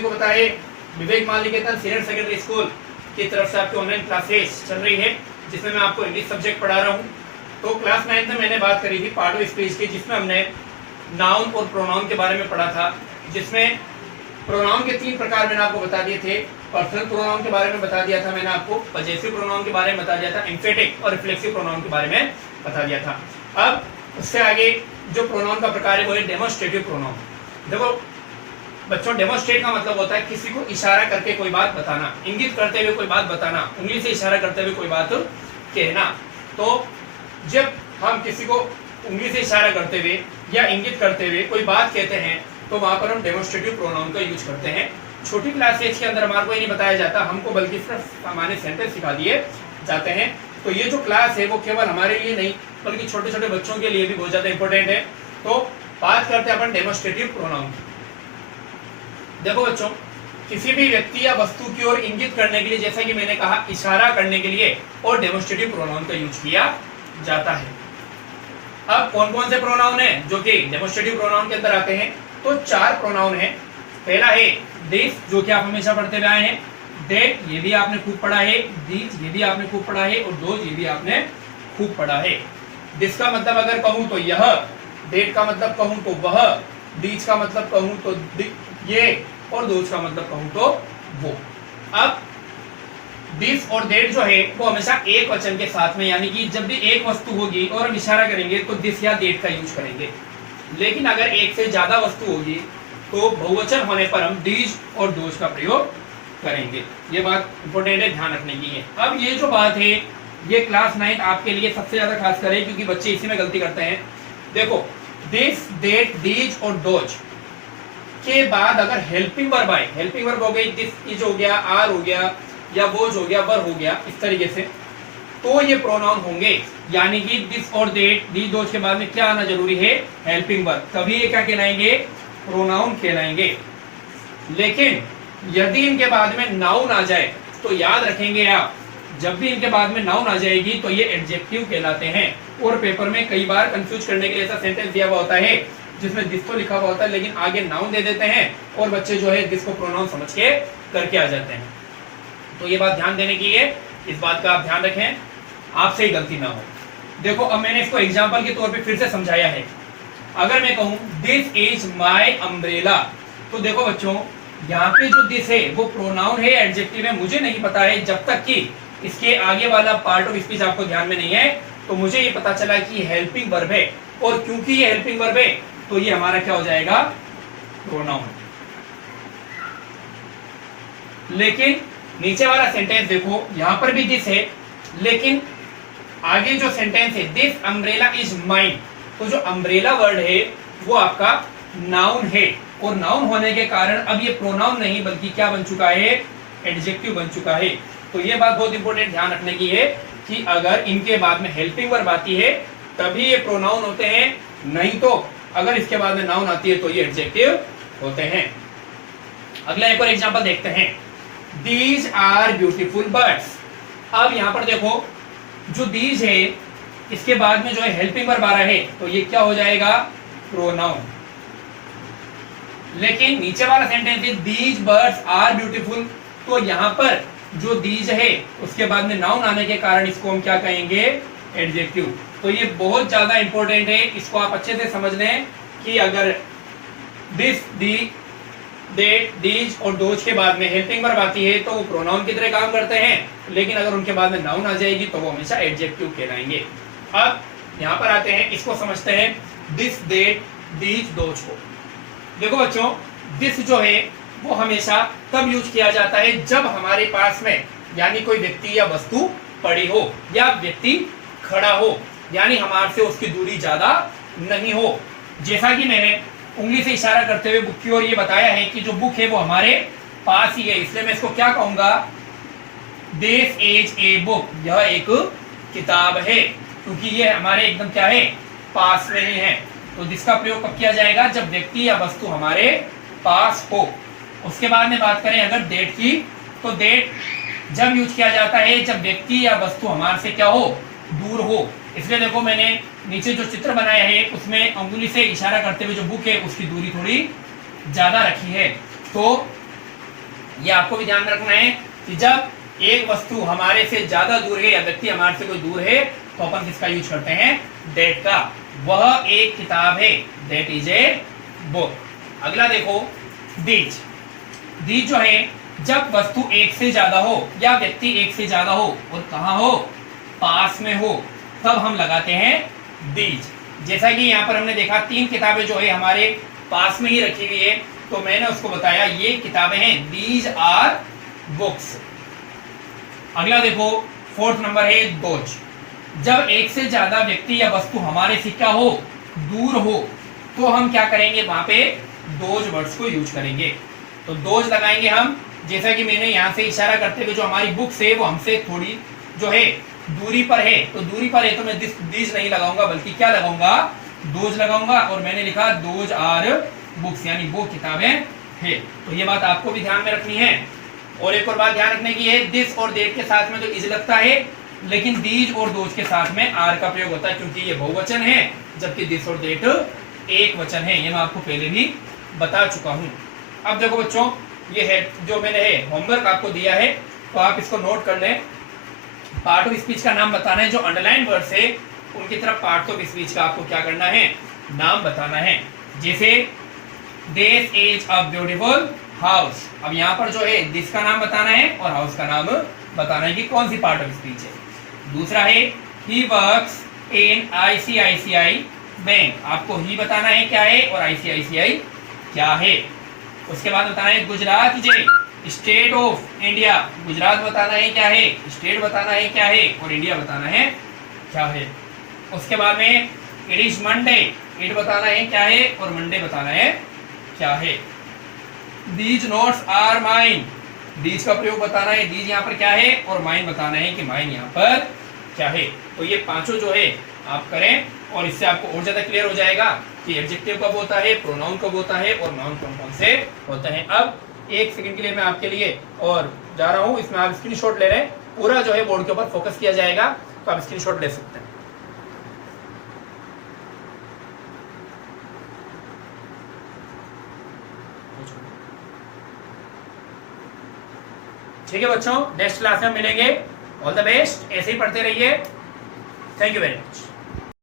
सभी को पता है विवेक बाल निकेतन सीनियर सेकेंडरी स्कूल की तरफ से आपकी ऑनलाइन क्लासेस चल रही है, जिसमें मैं आपको इंग्लिश सब्जेक्ट पढ़ा रहा हूँ। तो क्लास 9 में मैंने बात करी थी पार्ट ऑफ स्पीच की, जिसमें हमने नाउन और प्रोनाउन के बारे में पढ़ा था, जिसमें प्रोनाउन के 3 प्रकार मैंने आपको बता दिए थे। पर्सनल प्रोनाउन के बारे में बता दिया था मैंने आपको, पजेसिव प्रोनाउन के बारे में बता दिया था, एम्फेटिक और रिफ्लेक्सिव प्रोनाउन के बारे में बता दिया था। अब उससे आगे जो प्रोनाउन का प्रकार है वो है डेमोन्स्ट्रेटिव प्रोनाउन। देखो बच्चों, डेमोन्स्ट्रेट का मतलब होता है किसी को इशारा करके कोई बात बताना, इंगित करते हुए कोई बात बताना, उंगली से इशारा करते हुए कोई बात कहना। तो जब हम किसी को उंगली से इशारा करते हुए या इंगित करते हुए कोई बात कहते हैं तो वहां पर हम डेमोन्स्ट्रेटिव प्रोनाउन का यूज करते हैं। छोटी क्लासेज के अंदर हमारे को ये नहीं बताया जाता, हमको बल्कि सिर्फ सामान्य सेंटेंस सिखा दिए जाते हैं। तो ये जो क्लास है वो केवल हमारे लिए नहीं बल्कि छोटे छोटे बच्चों के लिए भी बहुत ज्यादा इंपॉर्टेंट है। तो बात करते हैं अपन डेमोन्स्ट्रेटिव प्रोनाउन की। देखो बच्चों, किसी भी व्यक्ति या वस्तु की ओर इंगित करने के लिए, जैसा कि मैंने कहा, इशारा करने के लिए और डेमोन्स्ट्रेटिव प्रोनाउन का यूज किया जाता है। अब कौन कौन से प्रोनाउन है जो कि डेमोन्स्ट्रेटिव प्रोनाउन के अंदर आते हैं? तो 4 प्रोनाउन है। पहला है दिस, जो कि आप हमेशा पढ़ते हुए आए हैं। दैट, ये भी आपने खूब पढ़ा है। दीज, ये भी आपने खूब पढ़ा है। और दोज, ये भी आपने खूब पढ़ा है। दिस का मतलब अगर कहूं तो यह, दैट का मतलब कहूं तो वह, दीज का मतलब कहूं तो ये, और दोज का मतलब कहूं तो वो। अब दिस और दैट जो है वो हमेशा एक वचन के साथ में, यानी कि जब भी एक वस्तु होगी और हम इशारा करेंगे तो दिस या दैट का यूज करेंगे। लेकिन अगर एक से ज्यादा वस्तु होगी तो बहुवचन होने पर हम दीज और दोज का प्रयोग करेंगे। ये बात इंपॉर्टेंट है, ध्यान रखने की है। अब ये जो बात है ये क्लास 9 आपके लिए सबसे ज्यादा खास कर है, क्योंकि बच्चे इसी में गलती करते हैं। देखो, दिस, दैट, दीज और दोज के बाद अगर हेल्पिंग वर्ब आए, हेल्पिंग वर्ब हो गई, दिस इज हो गया, आर हो गया, या वोज हो गया, वर हो गया, इस तरीके से, तो ये प्रोनाउन होंगे। यानी कि दिस और दैट, दीज, दोज के बाद में क्या आना जरूरी है? Helping verb. तभी ये क्या कहलाएंगे? प्रोनाउन कहलाएंगे। लेकिन यदि इनके बाद में नाउन आ जाए तो याद रखेंगे आप, जब भी इनके बाद में नाउन आ जाएगी तो ये एडजेक्टिव कहलाते हैं। और पेपर में कई बार कंफ्यूज करने के लिए ऐसा सेंटेंस दिया हुआ होता है जिसमें दिस तो लिखा हुआ होता है लेकिन आगे नाउन दे देते हैं और बच्चे जो है दिस को प्रोनाउन समझ के करके आ जाते हैं। तो ये बात ध्यान देने की है, इस बात का आप ध्यान रखें, आपसे ही गलती ना हो। देखो, अब मैंने इसको एग्जाम्पल के तौर पे फिर से समझाया है। अगर मैं कहूं दिस इज माई अम्ब्रेला, तो देखो बच्चों, यहाँ पे जो दिस है वो प्रोनाउन है, एडजेक्टिव है, मुझे नहीं पता है। जब तक कि इसके आगे वाला पार्ट ऑफ स्पीच आपको ध्यान में नहीं है तो मुझे ये पता चला कि हेल्पिंग वर्ब है, और क्योंकि ये हेल्पिंग वर्ब है तो ये हमारा क्या हो जाएगा? प्रोनाउन। लेकिन नीचे वाला सेंटेंस देखो, यहां पर भी दिस है, लेकिन आगे जो सेंटेंस है दिस अम्ब्रेला इज माइन, तो जो अम्ब्रेला वर्ड है वो आपका नाउन है, और नाउन होने के कारण अब ये प्रोनाउन नहीं बल्कि क्या बन चुका है? एडजेक्टिव बन चुका है। तो ये बात बहुत इंपॉर्टेंट ध्यान रखने की है कि अगर इनके बाद में हेल्पिंग वर्ब आती है तभी ये प्रोनाउन होते हैं, नहीं तो अगर इसके बाद में नाउन आती है तो ये एडजेक्टिव होते हैं। अगला एक और एग्जांपल देखते हैं। These are beautiful birds. अब यहां पर देखो, जो दीज है इसके बाद में जो है हेल्पिंग वर्ब आ रहा है तो ये क्या हो जाएगा? प्रोनाउन। लेकिन नीचे वाला सेंटेंस है दीज बर्ड्स आर ब्यूटीफुल, तो यहां पर जो दीज है उसके बाद में नाउन आने के कारण इसको हम क्या कहेंगे? एडजेक्टिव। तो ये बहुत ज्यादा इंपॉर्टेंट है, इसको आप अच्छे से समझ लें कि अगर दिस, दी, दैट, दीज और दोज के बाद में हेल्पिंग वर्ब आती है तो वो प्रोनाउन की तरह काम करते हैं, लेकिन अगर उनके बाद में नाउन आ जाएगी तो वो हमेशा एडजेक्टिव कहलाएंगे। अब यहाँ पर आते हैं, इसको समझते हैं, दिस, दैट, दीज, दोज को। देखो बच्चों, दिस जो है वो हमेशा तब यूज किया जाता है जब हमारे पास में यानी कोई व्यक्ति या वस्तु पड़ी हो या व्यक्ति खड़ा हो, यानी हमारे से उसकी दूरी ज्यादा नहीं हो। जैसा कि मैंने उंगली से इशारा करते हुए बुक की ओर ये बताया है कि जो बुक है वो हमारे पास ही है, इसलिए मैं इसको क्या कहूंगा? दिस इज ए बुक, यह एक किताब है, क्योंकि ये हमारे एकदम क्या है? पास में ही है। तो जिसका प्रयोग कब किया जाएगा? जब व्यक्ति या वस्तु हमारे पास हो। उसके बाद में बात करें अगर दैट की, तो दैट जब यूज किया जाता है जब व्यक्ति या वस्तु हमारे से क्या हो? दूर हो। इसलिए देखो, मैंने नीचे जो चित्र बनाया है उसमें अंगुली से इशारा करते हुए जो बुक है उसकी दूरी थोड़ी ज्यादा रखी है। तो ये आपको भी ध्यान रखना है कि जब एक वस्तु हमारे से ज्यादा दूर है या व्यक्ति हमारे से कोई दूर है तो अपन किसका यूज करते हैं, दैट का। वह एक किताब है, दैट इज ए बुक। अगला देखो दीज। दीज जो है जब वस्तु एक से ज्यादा हो या व्यक्ति एक से ज्यादा हो और कहां हो, पास में हो, तब हम लगाते हैं दीज। जैसा कि यहाँ पर हमने देखा 3 किताबें जो है हमारे पास में ही रखी हुई है, तो मैंने उसको बताया ये किताबें हैं, दीज आर बुक्स। अगला देखो 4th नंबर है दोज। जब एक से ज्यादा व्यक्ति या वस्तु हमारे से क्या हो, दूर हो, तो हम क्या करेंगे, वहां पे दोज वर्ड्स को यूज करेंगे। तो दोज लगाएंगे हम, जैसा कि मैंने यहाँ से इशारा करते हुए जो हमारी बुक्स है वो हमसे थोड़ी जो है दूरी पर है, तो दूरी पर है तो मैं दीज नहीं लगाऊंगा बल्कि क्या लगाऊंगा, दोज लगाऊंगा। और मैंने लिखा दोज आर बुक्स, यानी वो किताबें है। तो ये बात आपको भी ध्यान में रखनी है। और एक और बात ध्यान रखने की है, दिस और दैट के साथ में तो इज लगता है, लेकिन दीज और दोज के साथ में आर का प्रयोग होता है, क्योंकि ये बहुवचन है जबकि दिस और दैट एक वचन है। ये मैं आपको पहले भी बता चुका हूं। अब देखो बच्चों, ये है जो मैंने है होमवर्क आपको दिया है, तो आप इसको नोट कर लें। पार्ट ऑफ स्पीच का नाम बताना है, जो अंडरलाइन वर्ड्स है उनकी तरफ पार्ट ऑफ स्पीच का आपको क्या करना है, नाम बताना है। जैसे this is a beautiful house. अब यहाँ पर जो है दिस का नाम बताना है और हाउस का नाम बताना है कि कौन सी पार्ट ऑफ स्पीच है। दूसरा है he works in ICICI bank. आपको ही बताना है क्या है और ICICI क्या है। उसके बाद बताना है गुजरात जे स्टेट ऑफ इंडिया। गुजरात बताना है क्या है, स्टेट बताना है क्या है और इंडिया बताना है क्या है। उसके बाद में इट इज मंडे, इट बताना है क्या है और मंडे बताना है क्या है। These notes are mine, these का प्रयोग बताना है, दीज यहाँ पर क्या है और माइन बताना है कि माइन यहाँ पर क्या है। तो ये पांचों जो है आप करें और इससे आपको और ज्यादा क्लियर हो जाएगा कि एडजेक्टिव कब होता है, प्रोनाउन कब होता है और नाउन कौन कौन से होते हैं। अब 1 सेकंड के लिए मैं आपके लिए और जा रहा हूँ, इसमें आप स्क्रीनशॉट ले रहे हैं, पूरा जो है बोर्ड के ऊपर फोकस किया जाएगा, तो आप स्क्रीनशॉट ले सकते हैं। ठीक है बच्चों, नेक्स्ट क्लास में मिलेंगे। ऑल द बेस्ट, ऐसे ही पढ़ते रहिए। Thank you very much.